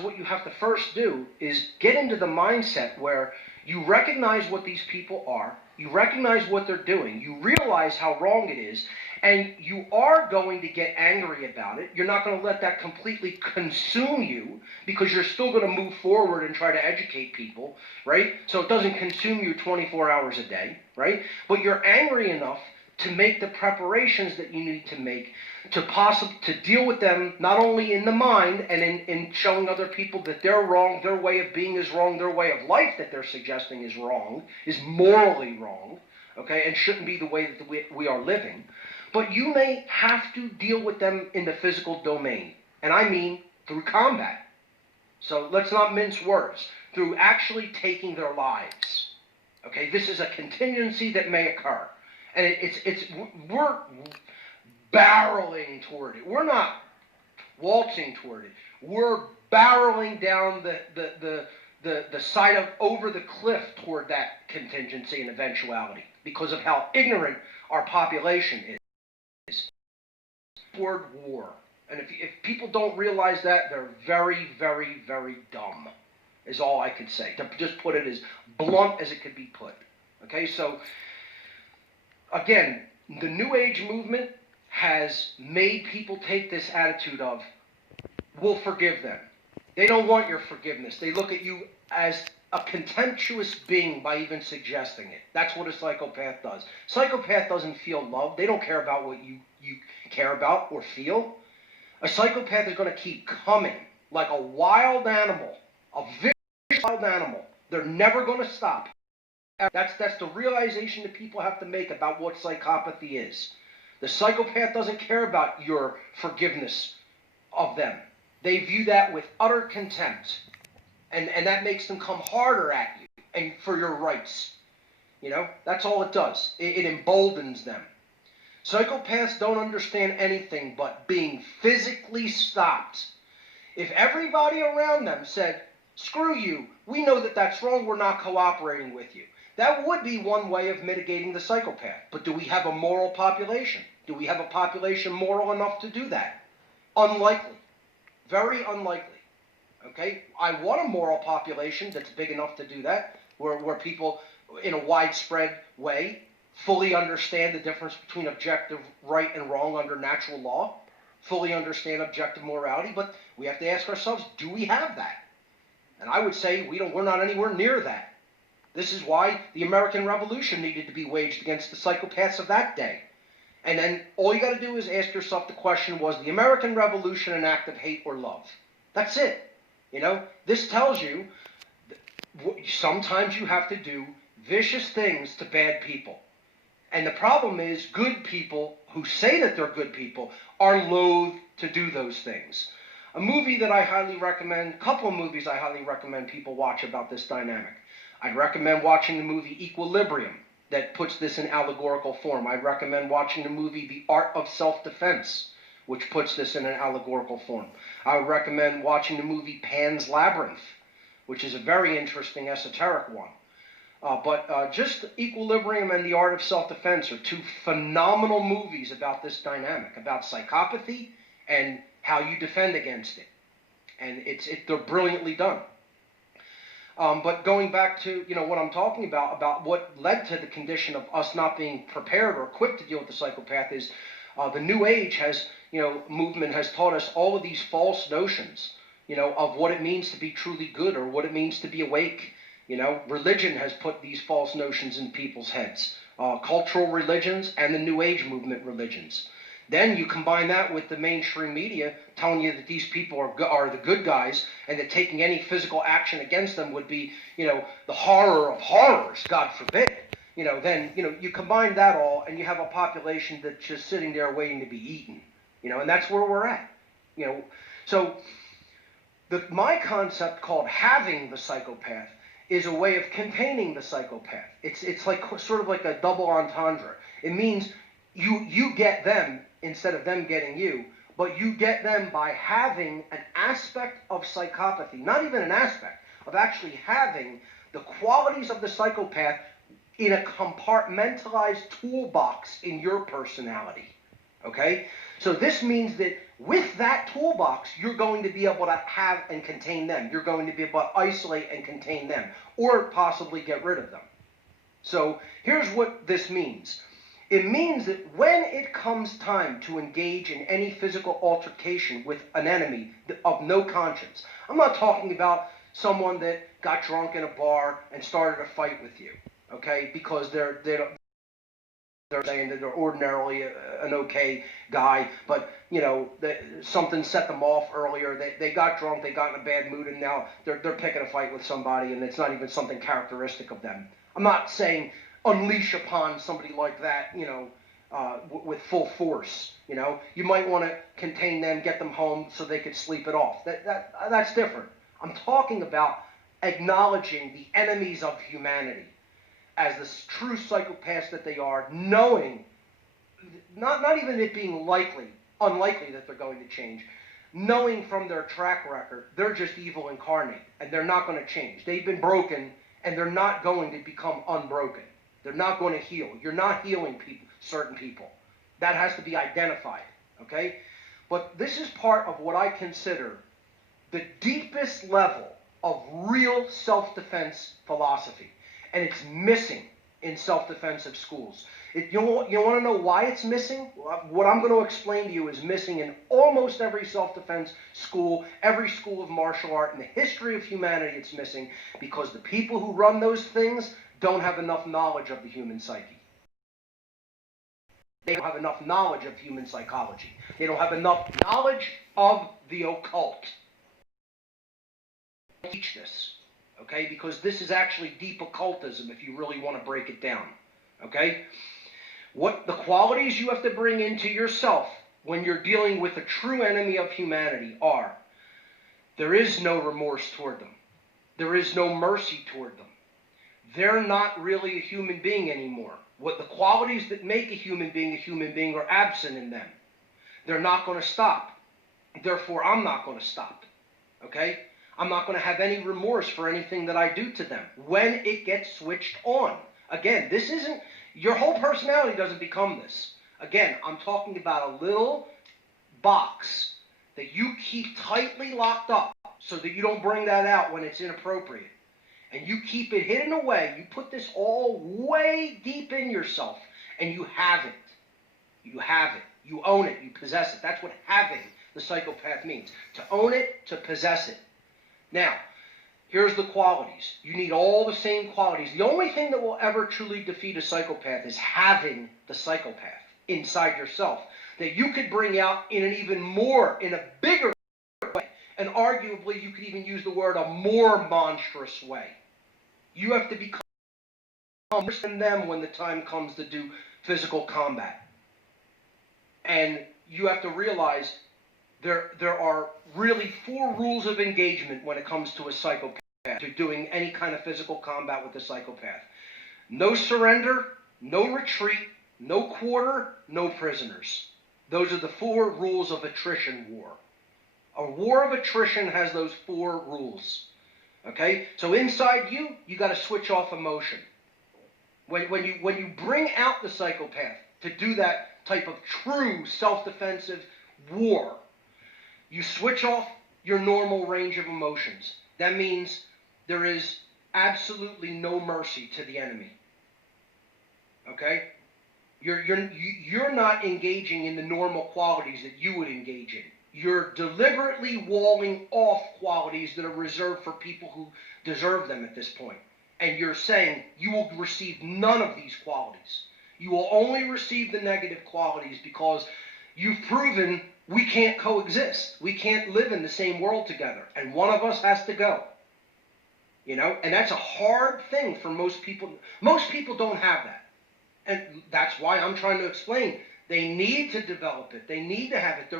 what you have to first do is get into the mindset where you recognize what these people are, you recognize what they're doing, you realize how wrong it is, and you are going to get angry about it. You're not going to let that completely consume you, because you're still going to move forward and try to educate people, right? So it doesn't consume you 24 hours a day, right? But you're angry enough to make the preparations that you need to make to deal with them, not only in the mind and in showing other people that they're wrong, their way of being is wrong, their way of life that they're suggesting is wrong, is morally wrong, okay, and shouldn't be the way that we are living. But you may have to deal with them in the physical domain, and I mean through combat. So let's not mince words. Through actually taking their lives. Okay, this is a contingency that may occur. And we're barreling toward it. We're not waltzing toward it. We're barreling down the side of over the cliff toward that contingency and eventuality because of how ignorant our population is toward war. And if people don't realize that, they're very, very, very dumb, is all I could say. To just put it as blunt as it could be put. Okay, so again, the New Age movement has made people take this attitude of, we'll forgive them. They don't want your forgiveness. They look at you as a contemptuous being by even suggesting it. That's what a psychopath does. Psychopath doesn't feel love. They don't care about what you care about or feel. A psychopath is going to keep coming like a wild animal, a vicious wild animal. They're never going to stop. That's the realization that people have to make about what psychopathy is. The psychopath doesn't care about your forgiveness of them. They view that with utter contempt. And that makes them come harder at you and for your rights. You know, that's all it does. It emboldens them. Psychopaths don't understand anything but being physically stopped. If everybody around them said, screw you, we know that that's wrong, we're not cooperating with you. That would be one way of mitigating the psychopath. But do we have a moral population? Do we have a population moral enough to do that? Unlikely. Very unlikely. Okay? I want a moral population that's big enough to do that, where people, in a widespread way, fully understand the difference between objective right and wrong under natural law, fully understand objective morality, but we have to ask ourselves, do we have that? And I would say we're not anywhere near that. This is why the American Revolution needed to be waged against the psychopaths of that day. And then all you got to do is ask yourself the question, was the American Revolution an act of hate or love? That's it. You know, this tells you sometimes you have to do vicious things to bad people. And the problem is good people who say that they're good people are loath to do those things. A movie that I highly recommend, a couple of movies I highly recommend people watch about this dynamic. I'd recommend watching the movie Equilibrium that puts this in allegorical form. I'd recommend watching the movie The Art of Self-Defense, which puts this in an allegorical form. I would recommend watching the movie Pan's Labyrinth, which is a very interesting esoteric one. But just Equilibrium and The Art of Self-Defense are two phenomenal movies about this dynamic, about psychopathy and how you defend against it. And they're brilliantly done. But going back to what I'm talking about what led to the condition of us not being prepared or equipped to deal with the psychopath is the New Age movement has taught us all of these false notions, of what it means to be truly good or what it means to be awake. Religion has put these false notions in people's heads, cultural religions and the New Age movement religions. Then you combine that with the mainstream media telling you that these people are the good guys and that taking any physical action against them would be, the horror of horrors, God forbid. Then you combine that all and you have a population that's just sitting there waiting to be eaten. And that's where we're at. So my concept called having the psychopath is a way of containing the psychopath. It's like sort of like a double entendre. It means you get them instead of them getting you, but you get them by having an aspect of psychopathy, not even an aspect, of actually having the qualities of the psychopath in a compartmentalized toolbox in your personality. Okay? So this means that With that toolbox, you're going to be able to have and contain them. You're going to be able to isolate and contain them, or possibly get rid of them. So here's what this means. It means that when it comes time to engage in any physical altercation with an enemy of no conscience, I'm not talking about someone that got drunk in a bar and started a fight with you, okay, because they're saying that they're ordinarily an okay guy, but something set them off earlier. They got drunk, they got in a bad mood, and now they're picking a fight with somebody, and it's not even something characteristic of them. I'm not saying unleash upon somebody like that, with full force. You might want to contain them, get them home so they could sleep it off. That's different. I'm talking about acknowledging the enemies of humanity as the true psychopaths that they are, knowing, not even it being unlikely that they're going to change, knowing from their track record, they're just evil incarnate, and they're not going to change. They've been broken, and they're not going to become unbroken. They're not going to heal. You're not healing certain people. That has to be identified, okay? But this is part of what I consider the deepest level of real self-defense philosophy. And it's missing in self-defensive schools. You want to know why it's missing? What I'm going to explain to you is missing in almost every self-defense school, every school of martial art. In the history of humanity, it's missing because the people who run those things don't have enough knowledge of the human psyche. They don't have enough knowledge of human psychology. They don't have enough knowledge of the occult. Teach this. Okay, because this is actually deep occultism if you really want to break it down. Okay? What the qualities you have to bring into yourself when you're dealing with a true enemy of humanity are: there is no remorse toward them. There is no mercy toward them. They're not really a human being anymore. What the qualities that make a human being are absent in them. They're not going to stop. Therefore, I'm not going to stop. Okay? I'm not going to have any remorse for anything that I do to them when it gets switched on. Again, this isn't, your whole personality doesn't become this. Again, I'm talking about a little box that you keep tightly locked up so that you don't bring that out when it's inappropriate. And you keep it hidden away. You put this all way deep in yourself, and you have it. You have it. You own it. You possess it. That's what having the psychopath means. To own it, to possess it. Now, here's the qualities. You need all the same qualities. The only thing that will ever truly defeat a psychopath is having the psychopath inside yourself that you could bring out in a bigger way. And arguably, you could even use the word a more monstrous way. You have to become worse than them when the time comes to do physical combat. And you have to realize there are really 4 rules of engagement when it comes to a psychopath, to doing any kind of physical combat with a psychopath. No surrender, no retreat, no quarter, no prisoners. Those are the 4 rules of attrition war. A war of attrition has those 4 rules. Okay? So inside you got to switch off emotion. When you bring out the psychopath to do that type of true self-defensive war, you switch off your normal range of emotions. That means there is absolutely no mercy to the enemy. Okay? You're not engaging in the normal qualities that you would engage in. You're deliberately walling off qualities that are reserved for people who deserve them at this point. And you're saying you will receive none of these qualities. You will only receive the negative qualities because you've proven we can't coexist. We can't live in the same world together. And one of us has to go. And that's a hard thing for most people. Most people don't have that. And that's why I'm trying to explain. They need to develop it. They need to have it. There